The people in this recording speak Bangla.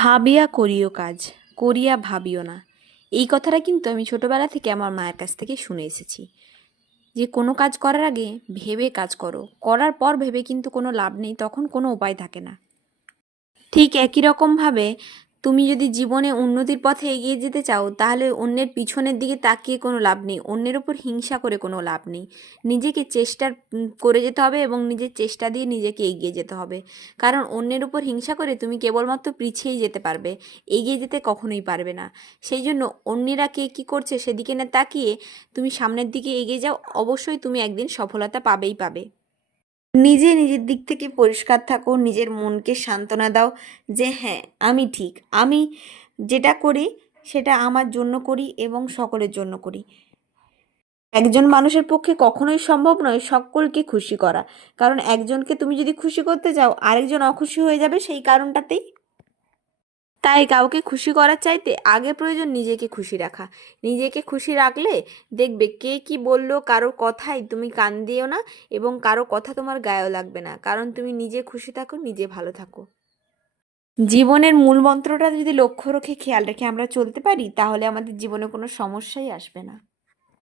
ভাবিয়া করিও কাজ, করিয়া ভাবিও না। এই কথাটা কিন্তু আমি ছোটবেলা থেকে আমার মায়ের কাছ থেকে শুনে এসেছি, যে কোনো কাজ করার আগে ভেবে কাজ করো, করার পর ভেবে কিন্তু কোনো লাভ নেই, তখন কোনো উপায় থাকে না। ঠিক একই রকমভাবে তুমি যদি জীবনে উন্নতির পথে এগিয়ে যেতে চাও, তাহলে অন্যের পিছনের দিকে তাকিয়ে কোনো লাভ নেই, অন্যের ওপর হিংসা করে কোনো লাভ নেই। নিজেকে করে যেতে হবে এবং নিজের চেষ্টা দিয়ে নিজেকে এগিয়ে যেতে হবে। কারণ অন্যের উপর হিংসা করে তুমি কেবলমাত্র পিছিয়েই যেতে পারবে, এগিয়ে যেতে কখনোই পারবে না। সেই জন্য অন্যেরা কে কী করছে সেদিকে না তাকিয়ে তুমি সামনের দিকে এগিয়ে যাও, অবশ্যই তুমি একদিন সফলতা পাবেই পাবে। নিজের দিক থেকে পরিষ্কার থাকো, নিজের মনকে সান্ত্বনা দাও যে হ্যাঁ, আমি ঠিক, আমি যেটা করি সেটা আমার জন্য করি এবং সকলের জন্য করি। একজন মানুষের পক্ষে কখনোই সম্ভব নয় সকলকে খুশি করা, কারণ একজনকে তুমি যদি খুশি করতে চাও আরেকজন অখুশি হয়ে যাবে সেই কারণটাতেই। তাই কাউকে খুশি করার চাইতে আগে প্রয়োজন নিজেকে খুশি রাখা। নিজেকে খুশি রাখলে দেখবে কে কি বললো কারো কথায় তুমি কান দিও না, এবং কারো কথা তোমার গায়েও লাগবে না, কারণ তুমি নিজে খুশি থাকো, নিজে ভালো থাকো। জীবনের মূল মন্ত্রটা যদি লক্ষ্য রেখে খেয়াল রেখে আমরা চলতে পারি, তাহলে আমাদের জীবনে কোনো সমস্যাই আসবে না।